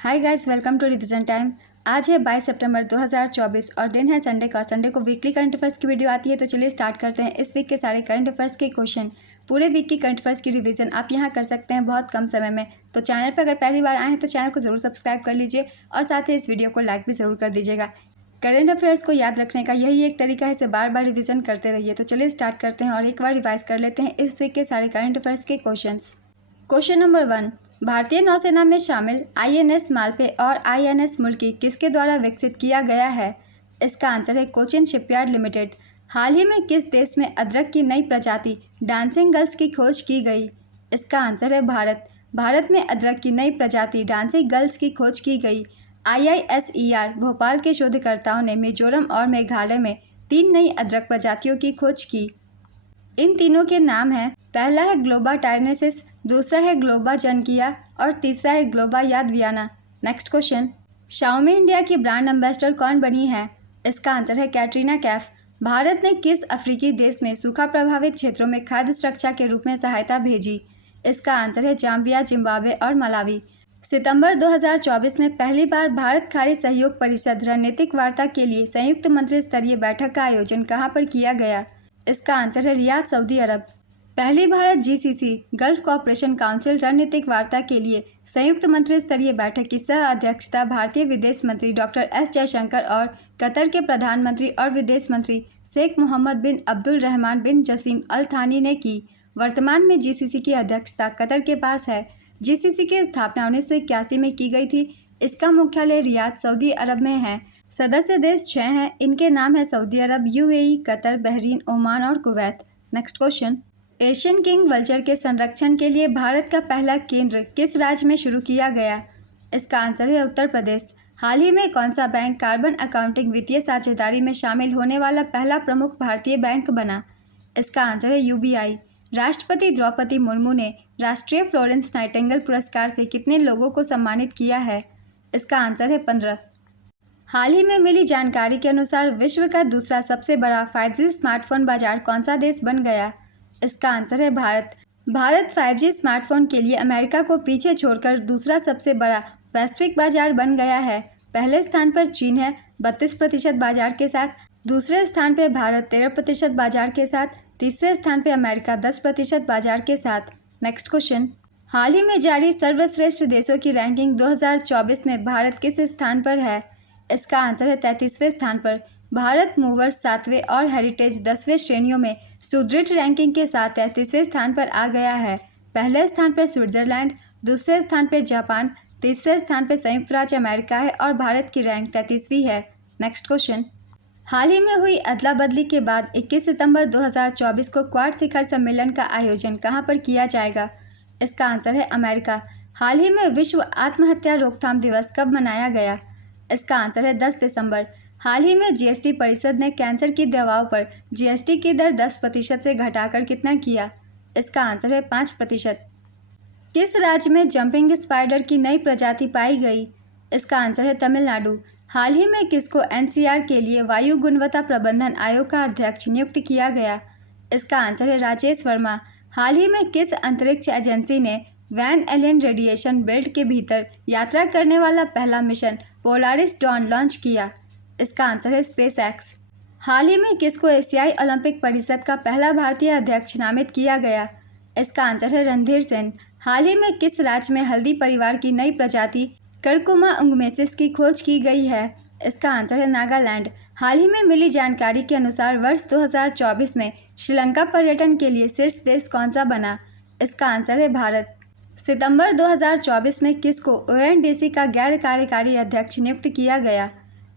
Hi guys, welcome to revision time. आज है 22 सितंबर 2024 और दिन है संडे का। संडे को वीकली करंट अफेयर्स की वीडियो आती है, तो चलिए स्टार्ट करते हैं। इस वीक के सारे करंट अफेयर्स के क्वेश्चन, पूरे वीक की करंट अफेयर्स की रिवीजन आप यहां कर सकते हैं बहुत कम समय में। तो चैनल पर अगर पहली बार आए हैं तो चैनल को जरूर सब्सक्राइब कर लीजिए और साथ ही इस वीडियो को लाइक भी जरूर कर दीजिएगा। करंट अफेयर्स को याद रखने का यही एक तरीका है, इसे बार बार रिवीजन करते रहिए। तो चलिए स्टार्ट करते हैं और एक बार रिवाइज कर लेते हैं इस वीक के सारे करंट अफेयर्स के क्वेश्चन। क्वेश्चन नंबर 1, भारतीय नौसेना में शामिल आईएनएस मालपे और आईएनएस मुल्की किसके द्वारा विकसित किया गया है? इसका आंसर है कोचिन शिपयार्ड लिमिटेड। हाल ही में किस देश में अदरक की नई प्रजाति डांसिंग गर्ल्स की खोज की गई? इसका आंसर है भारत। भारत में अदरक की नई प्रजाति डांसिंग गर्ल्स की खोज की गई। आईआईएसईआर भोपाल के शोधकर्ताओं ने मिजोरम और मेघालय में 3 नई अदरक प्रजातियों की खोज की। इन तीनों के नाम हैं, पहला है ग्लोबा टाइनेसिस, दूसरा है ग्लोबा जनकिया और तीसरा है Globba यादवियाना। Next question, Xiaomi India की ब्रांड एम्बेसडर कौन बनी है? इसका आंसर है कैटरीना कैफ। भारत ने किस अफ्रीकी देश में सूखा प्रभावित क्षेत्रों में खाद्य सुरक्षा के रूप में सहायता भेजी? इसका आंसर है जाम्बिया, जिम्बाब्वे और मलावी। सितंबर 2024 में पहली बार भारत खाड़ी सहयोग परिषद रणनीतिक वार्ता के लिए संयुक्त मंत्री स्तरीय बैठक का आयोजन कहां पर किया गया? इसका आंसर है रियाद, सऊदी अरब। पहली Bharat GCC gulf cooperation council रणनीतिक वार्ता के लिए संयुक्त मंत्री स्तरीय बैठक की सह अध्यक्षता भारतीय विदेश मंत्री डॉक्टर एस जयशंकर और कतर के प्रधानमंत्री और विदेश मंत्री शेख मोहम्मद बिन अब्दुल रहमान बिन जसीम अल थानी ने की। वर्तमान में जीसीसी की अध्यक्षता कतर के पास है। जीसीसी की स्थापना 1981 में की गई थी। इसका मुख्यालय रियाद, सऊदी अरब में है। सदस्य देश 6 हैं। इनके नाम है सऊदी अरब, यूएई, कतर, बहरीन, ओमान और Kuwait. Next question, Asian king vulture के संरक्षण के लिए भारत का पहला केंद्र किस राज्य में शुरू किया गया? इसका आंसर है उत्तर प्रदेश। हाल ही में कौन सा बैंक कार्बन अकाउंटिंग वित्तीय साझेदारी में शामिल होने वाला पहला प्रमुख भारतीय बैंक बना? इसका आंसर है यूबीआई। राष्ट्रपति द्रौपदी मुर्मू ने राष्ट्रीय फ्लोरेंस नाइटिंगेल पुरस्कार से कितने लोगों को सम्मानित किया है? इसका आंसर है 15। हाल ही में मिली जानकारी के अनुसार विश्व का दूसरा सबसे बड़ा 5G स्मार्टफोन बाजार कौन सा देश बन गया? इसका आंसर है भारत। भारत 5G स्मार्टफोन के लिए अमेरिका को पीछे छोड़कर दूसरा सबसे बड़ा वैश्विक बाजार बन गया है। पहले स्थान पर चीन है 32% बाजार के साथ, दूसरे स्थान पर भारत 13% बाजार के साथ, तीसरे स्थान पर अमेरिका 10% बाजार के साथ। नेक्स्ट क्वेश्चन, हाल ही में जारी सर्वश्रेष्ठ देशों की रैंकिंग 2024 में भारत किस स्थान पर है? इसका आंसर है 33वें स्थान पर। भारत मूवर्स 7वें और हेरिटेज 10वें श्रेणियों में सुदृढ़ रैंकिंग के साथ 33वें स्थान पर आ गया है। पहले स्थान पर स्विट्जरलैंड, दूसरे स्थान पर जापान, तीसरे स्थान पर संयुक्त राज्य अमेरिका है और भारत की रैंक 33वीं है। नेक्स्ट क्वेश्चन, हाल ही में हुई अदला बदली के बाद 21 सितंबर 2024 को क्वाड शिखर सम्मेलन का आयोजन कहां पर किया जाएगा? इसका आंसर है अमेरिका। हाल ही में विश्व आत्महत्या रोकथाम दिवस कब मनाया गया? इसका आंसर है 10 दिसंबर। हाल ही में जीएसटी परिषद ने कैंसर की दवाओं पर जीएसटी की दर 10% से घटाकर कितना किया? इसका आंसर है 5%। किस राज्य में जंपिंग स्पाइडर की नई प्रजाति पाई गई? इसका आंसर है तमिलनाडु। हाल ही में किसको एनसीआर के लिए वायु गुणवत्ता प्रबंधन आयोग का अध्यक्ष नियुक्त किया गया? इसका आंसर है राजेश वर्मा। हाल ही में किस अंतरिक्ष एजेंसी ने वैन एलियन रेडिएशन बेल्ट के भीतर यात्रा करने वाला पहला मिशन पोलारिस डॉन लॉन्च किया? इसका आंसर है स्पेस एक्स। हाल ही में किसको एशियाई ओलंपिक परिषद का पहला भारतीय अध्यक्ष नामित किया गया? इसका आंसर है रणधीर सेन। हाल ही में किस राज्य में हल्दी परिवार की नई प्रजाति करकुमा उंगमेसिस की खोज की गई है? इसका आंसर है नागालैंड। हाल ही में मिली जानकारी के अनुसार वर्ष 2024 में श्रीलंका पर्यटन के लिए शीर्ष देश कौन सा बना? इसका आंसर है भारत। सितंबर 2024 में किसको ओएनडीसी का गैर कार्यकारी अध्यक्ष नियुक्त किया गया?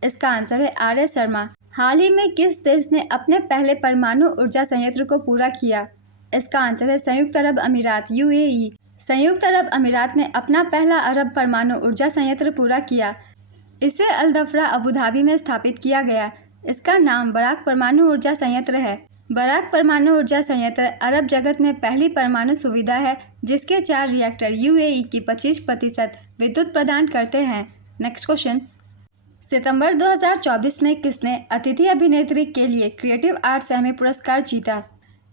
इसका आंसर है आर एस शर्मा। हाल ही में किस देश ने अपने पहले परमाणु ऊर्जा संयंत्र को पूरा किया? इसका आंसर है संयुक्त अरब अमीरात, यूएई। संयुक्त अरब अमीरात ने अपना पहला अरब परमाणु ऊर्जा संयंत्र पूरा किया। इसे अल दफरा अबू धाबी में स्थापित किया गया। इसका नाम बराक परमाणु ऊर्जा संयंत्र है। बराक परमाणु ऊर्जा संयंत्र अरब जगत में पहली परमाणु सुविधा है जिसके 4 रिएक्टर यूएई की 25% विद्युत प्रदान करते हैं। नेक्स्ट क्वेश्चन, सितंबर 2024 में किसने अतिथि अभिनेत्री के लिए क्रिएटिव आर्ट्स एमी पुरस्कार जीता?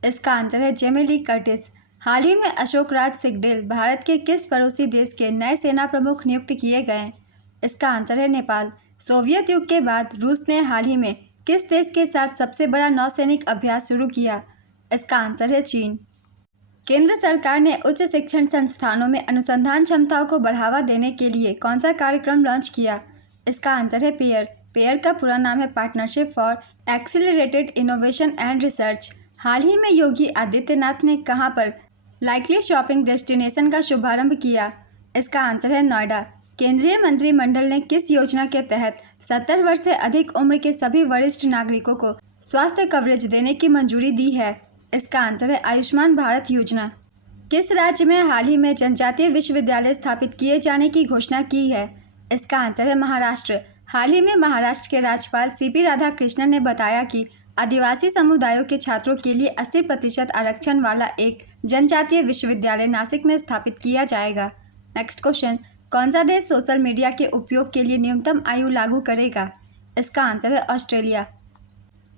इसका आंसर है जेमी ली कर्टिस। हाल ही में अशोक राज सिंघडेल भारत के किस पड़ोसी देश के नए सेना प्रमुख नियुक्त किए गए? इसका आंसर है नेपाल। सोवियत युग के बाद रूस ने हाल ही में किस देश के साथ सबसे बड़ा नौसैनिक अभ्यास शुरू किया? इसका आंसर है चीन। केंद्र सरकार ने उच्च शिक्षण संस्थानों में अनुसंधान क्षमताओं को बढ़ावा देने के लिए कौन सा कार्यक्रम लॉन्च किया? इसका आंसर है पेयर। पेयर का पूरा नाम है partnership for accelerated innovation and research. हाल ही में योगी आदित्यनाथ ने कहां पर लाइकली शॉपिंग डेस्टिनेशन का शुभारंभ किया? इसका आंसर है नोएडा। केंद्रीय मंत्रिमंडल ने किस योजना के तहत 70 वर्ष से अधिक उम्र के सभी वरिष्ठ नागरिकों को स्वास्थ्य कवरेज देने की मंजूरी दी है? इसका आंसर है आयुष्मान भारत योजना। किस राज्य में हाल ही में जनजातीय विश्वविद्यालय स्थापित किए जाने की घोषणा की है? इसका आंसर है महाराष्ट्र। हाल ही में महाराष्ट्र के राज्यपाल सीपी राधाकृष्णन ने बताया कि आदिवासी समुदायों के छात्रों के लिए 80% आरक्षण वाला एक जनजातीय विश्वविद्यालय नासिक में स्थापित किया जाएगा। नेक्स्ट क्वेश्चन, कौन सा देश सोशल मीडिया के उपयोग के लिए न्यूनतम आयु लागू करेगा? इसका आंसर है ऑस्ट्रेलिया।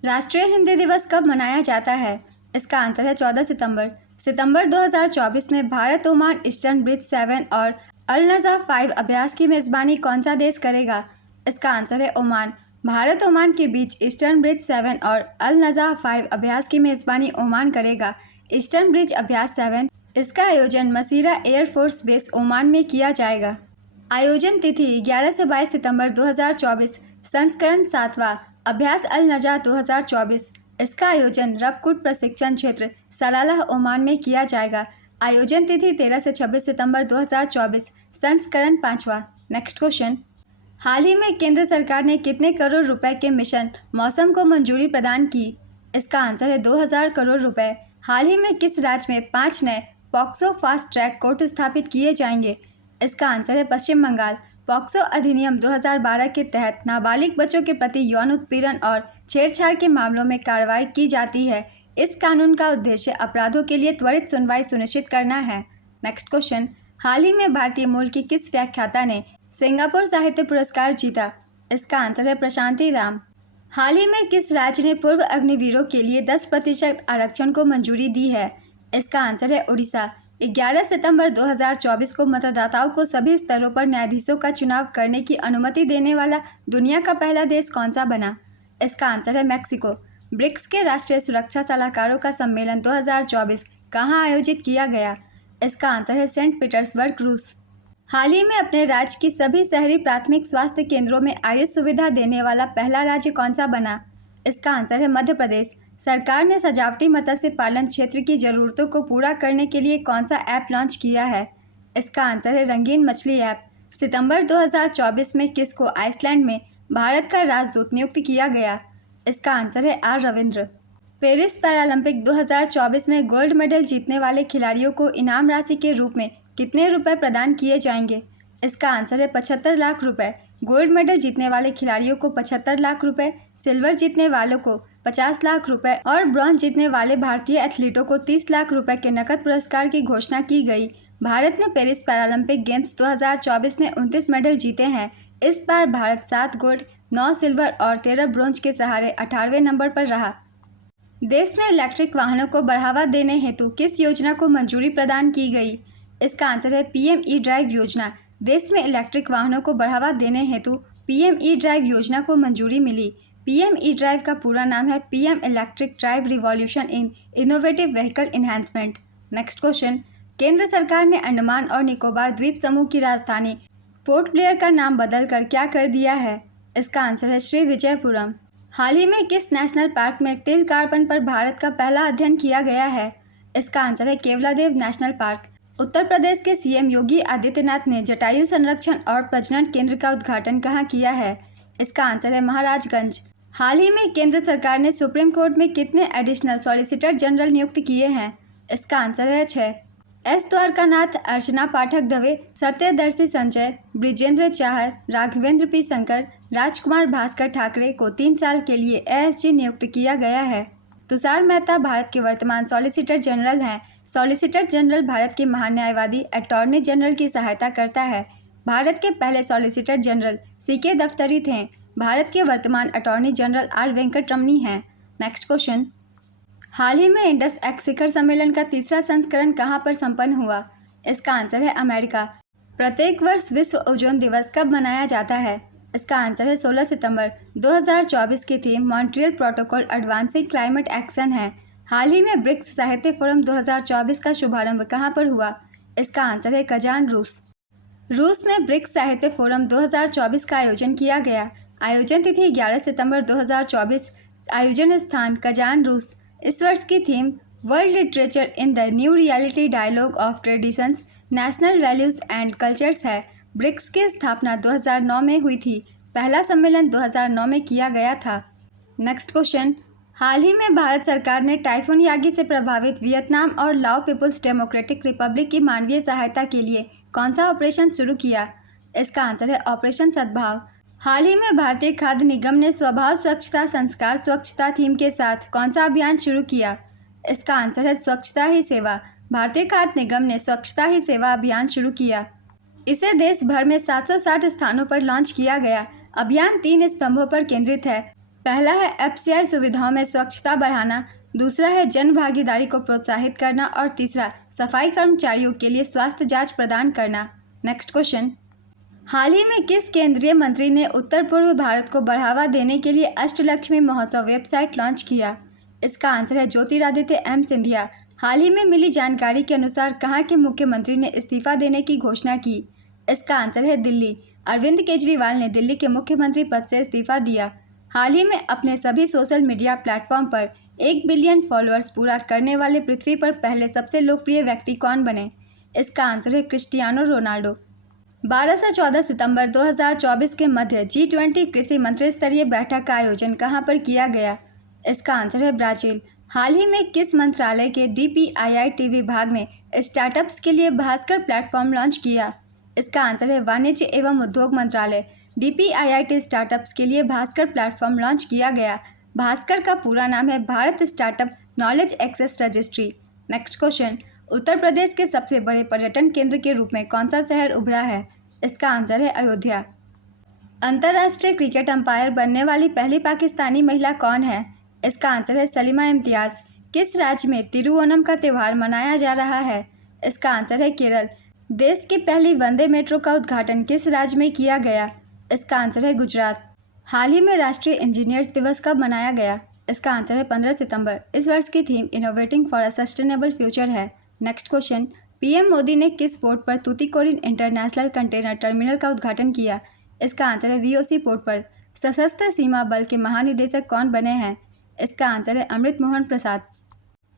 राष्ट्रीय हिंदी दिवस कब मनाया जाता है? इसका आंसर है 14 सितंबर। सितंबर 2024 में भारत ओमान ईस्टर्न ब्रिज 7 और अल नज़ा 5 अभ्यास की मेज़बानी कौन सा देश करेगा? इसका आंसर है ओमान। भारत ओमान के बीच ईस्टर्न ब्रिज 7 और अल नज़ा 5 अभ्यास की मेज़बानी ओमान करेगा। ईस्टर्न ब्रिज अभ्यास 7, इसका आयोजन मसीरा एयरफोर्स बेस ओमान में किया जाएगा। आयोजन तिथि 11 से 22 सितंबर 2024। संस्करण 7वां अभ्यास अल नज़ा 2024, इसका आयोजन रबकुट प्रशिक्षण क्षेत्र सलालाह ओमान में किया जाएगा। आयोजन तिथि 13 से 26 सितंबर 2024। संस्करण 5वां। नेक्स्ट क्वेश्चन, हाल ही में केंद्र सरकार ने कितने करोड़ रुपए के मिशन मौसम को मंजूरी प्रदान की? इसका आंसर है 2000 करोड़ रुपए। हाल ही में किस राज्य में 5 नए पॉक्सो फास्ट ट्रैक कोर्ट स्थापित किए जाएंगे? इसका आंसर है पश्चिम बंगाल। पॉक्सो अधिनियम 2012 के तहत नाबालिग बच्चों के प्रति यौन उत्पीड़न और छेड़छाड़ के मामलों में कार्रवाई की जाती है। इस कानून का उद्देश्य अपराधों के लिए त्वरित सुनवाई सुनिश्चित करना है। नेक्स्ट क्वेश्चन, हाल ही में भारतीय मूल की किस व्याख्याता ने सिंगापुर साहित्य पुरस्कार जीता? इसका आंसर है प्रशांति राम। हाल ही में किस राज्य ने पूर्व अग्निवीरों के लिए 10% आरक्षण को मंजूरी दी है? इसका आंसर है उड़ीसा। 11 सितंबर 2024 को मतदाताओं को सभी स्तरों पर न्यायाधीशों का चुनाव करने की अनुमति देने वाला दुनिया का पहला देश कौन सा बना? इसका आंसर है मैक्सिको। ब्रिक्स के राष्ट्रीय सुरक्षा सलाहकारों का सम्मेलन 2024 कहाँ आयोजित किया गया? इसका आंसर है सेंट पीटर्सबर्ग, रूस। हाल ही में अपने राज्य की सभी शहरी प्राथमिक स्वास्थ्य केंद्रों में आयुष सुविधा देने वाला पहला राज्य कौन सा बना? इसका आंसर है मध्य प्रदेश। सरकार ने सजावटी मत्स्य पालन क्षेत्र की ज़रूरतों को पूरा करने के लिए कौन सा ऐप लॉन्च किया है? इसका आंसर है रंगीन मछली ऐप। सितंबर 2024 में किसको आइसलैंड में भारत का राजदूत नियुक्त किया गया? इसका आंसर है आर रविंद्र। पेरिस पैरालंपिक 2024 में गोल्ड मेडल जीतने वाले खिलाड़ियों को इनाम राशि के रूप में कितने रुपए प्रदान किए जाएंगे? इसका आंसर है 75 लाख रुपए। गोल्ड मेडल जीतने वाले खिलाड़ियों को 75 लाख रुपए, सिल्वर जीतने वालों को 50 लाख रुपए और ब्रॉन्ज जीतने वाले भारतीय एथलीटों को 30 लाख रुपए के नकद पुरस्कार की घोषणा की गई। भारत ने पेरिस पैरालंपिक गेम्स 2024 में 29 मेडल जीते हैं। इस बार भारत 7 गोल्ड, 9 सिल्वर और 13 ब्रॉन्ज के सहारे 18वें नंबर पर रहा। देश में इलेक्ट्रिक वाहनों को बढ़ावा देने हेतु किस योजना को मंजूरी प्रदान की गई? इसका आंसर है पीएम ई ड्राइव योजना। देश में इलेक्ट्रिक वाहनों को बढ़ावा देने हेतु पीएम ई ड्राइव योजना को मंजूरी मिली। पीएम ई ड्राइव का पूरा नाम है PM electric drive revolution in innovative vehicle enhancement. Next question, केंद्र सरकार ने अंडमान और निकोबार द्वीप समूह की राजधानी पोर्ट ब्लेयर का नाम बदलकर क्या कर दिया है? इसका आंसर है श्री विजयपुरम। हाल ही में किस नेशनल पार्क में तिल कार्बन पर भारत का पहला अध्ययन किया गया है? इसका आंसर है केवलादेव नेशनल पार्क। उत्तर प्रदेश के सीएम योगी आदित्यनाथ ने जटायु संरक्षण और प्रजनन केंद्र का उद्घाटन कहाँ किया है? इसका आंसर है महाराजगंज। हाल ही में केंद्र सरकार ने सुप्रीम कोर्ट में कितने एडिशनल सॉलिसिटर जनरल नियुक्त किए हैं? इसका आंसर है 6। एस द्वारकानाथ, अर्चना पाठक दवे, सत्यदर्शी संजय, ब्रिजेंद्र चाहर, राघवेंद्र पी शंकर, राजकुमार भास्कर ठाकरे को 3 साल के लिए एएसजी नियुक्त किया गया है। तुषार मेहता भारत के वर्तमान सॉलिसिटर जनरल हैं। सॉलिसिटर जनरल भारत के महान्यायवादी अटॉर्नी जनरल की सहायता करता है। भारत के पहले सॉलिसिटर जनरल सीके दफ्तरी थे। भारत के वर्तमान अटॉर्नी जनरल आर वेंकट रमनी हैं। नेक्स्ट क्वेश्चन, हाल ही में इंडस एक्स शिखर सम्मेलन का तीसरा संस्करण कहाँ पर संपन्न हुआ? इसका आंसर है अमेरिका। प्रत्येक वर्ष विश्व ओजोन दिवस कब मनाया जाता है? इसका आंसर है 16 सितंबर। 2024 की theme Montreal protocol advancing climate action है। हाल ही में ब्रिक्स साहित्य फोरम 2024 का शुभारंभ कहाँ पर हुआ? इसका आंसर है कजान, रूस। रूस में ब्रिक्स साहित्य फोरम 2024 का आयोजन किया गया। आयोजन तिथि 11 सितंबर 2024। आयोजन स्थान कजान, रूस। इस वर्ष की theme world literature in the new reality dialogue of traditions, national values and cultures है। ब्रिक्स की स्थापना 2009 में हुई थी। पहला सम्मेलन 2009 में किया गया था। नेक्स्ट क्वेश्चन, हाल ही में भारत सरकार ने टाइफून यागी से प्रभावित वियतनाम और लाओ पीपुल्स डेमोक्रेटिक रिपब्लिक की मानवीय सहायता के लिए कौन सा ऑपरेशन शुरू किया? इसका आंसर है ऑपरेशन सद्भाव। हाल ही में भारतीय खाद्य निगम ने स्वभाव स्वच्छता संस्कार स्वच्छता थीम के साथ कौन सा अभियान शुरू किया? इसका आंसर है स्वच्छता ही सेवा। भारतीय खाद्य निगम ने स्वच्छता ही सेवा अभियान शुरू किया। इसे देश भर में 760 स्थानों पर लॉन्च किया गया। अभियान 3 स्तंभों पर केंद्रित है। पहला है एफसीआई सुविधाओं में स्वच्छता बढ़ाना, दूसरा है जन भागीदारी को प्रोत्साहित करना और तीसरा सफाई कर्मचारियों के लिए स्वास्थ्य जांच प्रदान करना। नेक्स्ट क्वेश्चन, हाल ही में किस केंद्रीय मंत्री ने उत्तर पूर्व भारत को बढ़ावा देने के लिए अष्टलक्ष्मी महोत्सव वेबसाइट लॉन्च किया? इसका आंसर है ज्योतिरादित्य एम सिंधिया। हाल ही में मिली जानकारी के अनुसार कहाँ के मुख्यमंत्री ने इस्तीफा देने की घोषणा की? इसका आंसर है दिल्ली। अरविंद केजरीवाल ने दिल्ली के मुख्यमंत्री पद से इस्तीफा दिया। हाल ही में अपने सभी सोशल मीडिया प्लेटफॉर्म पर 1 बिलियन फॉलोअर्स पूरा करने वाले पृथ्वी पर पहले सबसे लोकप्रिय व्यक्ति कौन बने? इसका आंसर है क्रिस्टियानो रोनाल्डो। 12 से 14 सितंबर 2024 के मध्य G20 कृषि मंत्री स्तरीय बैठक का आयोजन कहां पर किया गया? इसका आंसर है ब्राजील। हाल ही में किस मंत्रालय के DPIIT विभाग ने स्टार्टअप्स के लिए भास्कर प्लेटफॉर्म लॉन्च किया? इसका आंसर है वाणिज्य एवं उद्योग मंत्रालय। DPIIT स्टार्टअप्स के लिए भास्कर प्लेटफॉर्म लॉन्च किया गया। भास्कर का पूरा नाम है Bharat startup knowledge access registry. Next question, Uttar Pradesh के सबसे बड़े पर्यटन केंद्र के रूप में कौन सा शहर उभरा है? इसका आंसर है अयोध्या। अंतर्राष्ट्रीय क्रिकेट अंपायर बनने वाली पहली पाकिस्तानी महिला कौन है? इसका आंसर है सलीमा इम्तियाज़। किस राज्य में तिरुओणम का त्यौहार मनाया जा रहा है? इसका आंसर है केरल। देश की पहली वंदे मेट्रो का उद्घाटन किस राज्य में किया गया? इसका आंसर है गुजरात। हाल ही में राष्ट्रीय इंजीनियर्स दिवस कब मनाया गया? इसका आंसर है 15 सितंबर। इस वर्ष की theme innovating for a sustainable future है। नेक्स्ट क्वेश्चन, पीएम मोदी ने किस पोर्ट पर तूतीकोरिन इंटरनेशनल कंटेनर टर्मिनल का उद्घाटन किया? इसका आंसर है VOC पोर्ट पर। सशस्त्र सीमा बल के महानिदेशक कौन बने हैं? इसका आंसर है अमृत मोहन प्रसाद।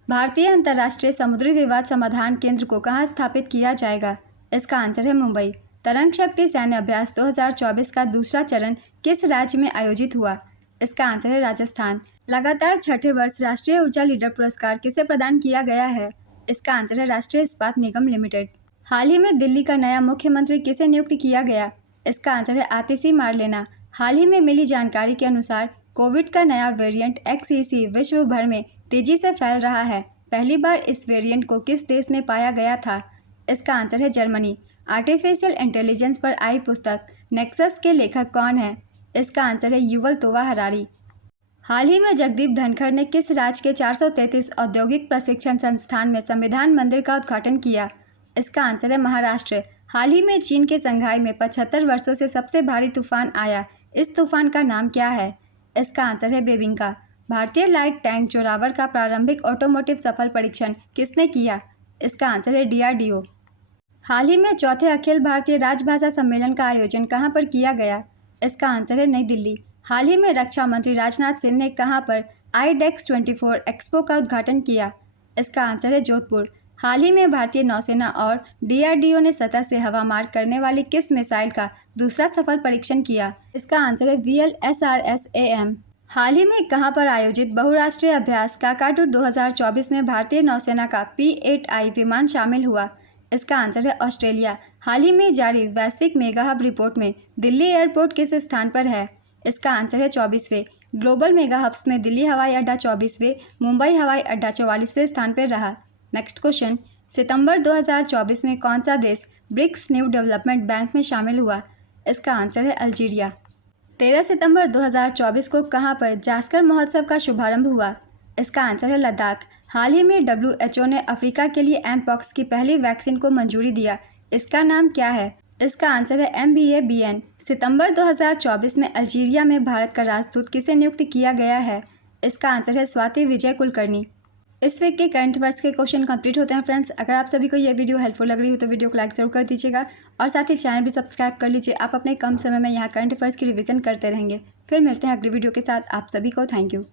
भारतीय अंतर्राष्ट्रीय समुद्री विवाद समाधान केंद्र को कहाँ स्थापित किया जाएगा? इसका आंसर है मुंबई। तरंग शक्ति सैन्य अभ्यास 2024 का दूसरा चरण किस राज्य में आयोजित हुआ? इसका आंसर है राजस्थान। लगातार छठे वर्ष राष्ट्रीय ऊर्जा लीडर पुरस्कार किसे प्रदान किया गया है? इसका आंसर है राष्ट्रीय इस्पात निगम लिमिटेड। हाल ही में दिल्ली का नया मुख्यमंत्री किसे नियुक्त किया गया? इसका आंसर है आतिशी मारलेना। हाल ही में मिली जानकारी के अनुसार कोविड का नया वेरिएंट XEC विश्व भर में तेजी से फैल रहा है। पहली बार इस वेरिएंट को किस देश में पाया गया था? इसका आंसर है जर्मनी। आर्टिफिशियल इंटेलिजेंस पर आई पुस्तक नेक्सस के लेखक कौन है? इसका आंसर है युवल तोवा हरारी। हाल ही में जगदीप धनखड़ ने किस राज्य के 433 औद्योगिक प्रशिक्षण संस्थान में संविधान मंदिर का उद्घाटन किया? इसका आंसर है महाराष्ट्र। हाल ही में चीन के संघाई में 75 वर्षों से सबसे भारी तूफान आया। इस तूफान का नाम क्या है? इसका आंसर है बेबिंका। भारतीय लाइट टैंक जोरावर का प्रारंभिक ऑटोमोटिव सफल परीक्षण किसने किया? इसका आंसर है DRDO। हाल ही में चौथे अखिल भारतीय राजभाषा सम्मेलन का आयोजन कहां पर किया गया? इसका आंसर है नई दिल्ली। हाल ही में रक्षा मंत्री राजनाथ सिंह ने कहां पर IDEX 24 एक्सपो का उद्घाटन किया? इसका आंसर है जोधपुर। हाल ही में भारतीय नौसेना और DRDO ने सतह से हवा मार करने वाली किस मिसाइल का दूसरा सफल परीक्षण किया? इसका आंसर है VLSRS-AM। हाल ही में कहां पर आयोजित बहुराष्ट्रीय अभ्यास काकाटू 2024 में भारतीय नौसेना का P-8I विमान शामिल हुआ? इसका आंसर है ऑस्ट्रेलिया। हाल ही में जारी वैश्विक मेगा हब रिपोर्ट में दिल्ली एयरपोर्ट किस स्थान पर है? इसका आंसर है 24वें। ग्लोबल मेगा हब्स में दिल्ली हवाई अड्डा 24वें, मुंबई हवाई अड्डा 44वें स्थान पर रहा। नेक्स्ट क्वेश्चन, सितंबर 2024 में कौन सा देश ब्रिक्स न्यू डेवलपमेंट बैंक में शामिल हुआ? इसका आंसर है अल्जीरिया। 13 सितंबर 2024 को कहां पर जास्कर महोत्सव का शुभारंभ हुआ? इसका आंसर है लद्दाख। हाल ही में WHO ने अफ्रीका के लिए एमपॉक्स की पहली वैक्सीन को मंजूरी दिया। इसका नाम क्या है? इसका आंसर है MBABN। सितंबर 2024 में अल्जीरिया में भारत का राजदूत किसे नियुक्त किया गया है? इसका आंसर है स्वाति विजय कुलकर्णी। इस वीक के करंट अफेयर्स के क्वेश्चन कंप्लीट होते हैं फ्रेंड्स। अगर आप सभी को यह वीडियो हेल्पफुल लग रही हो तो वीडियो को लाइक जरूर कर दीजिएगा और साथ ही चैनल भी सब्सक्राइब कर लीजिए। आप अपने कम समय में यहाँ करंट अफेयर्स की रिवीजन करते रहेंगे। फिर मिलते हैं अगली वीडियो के साथ। आप सभी को थैंक यू।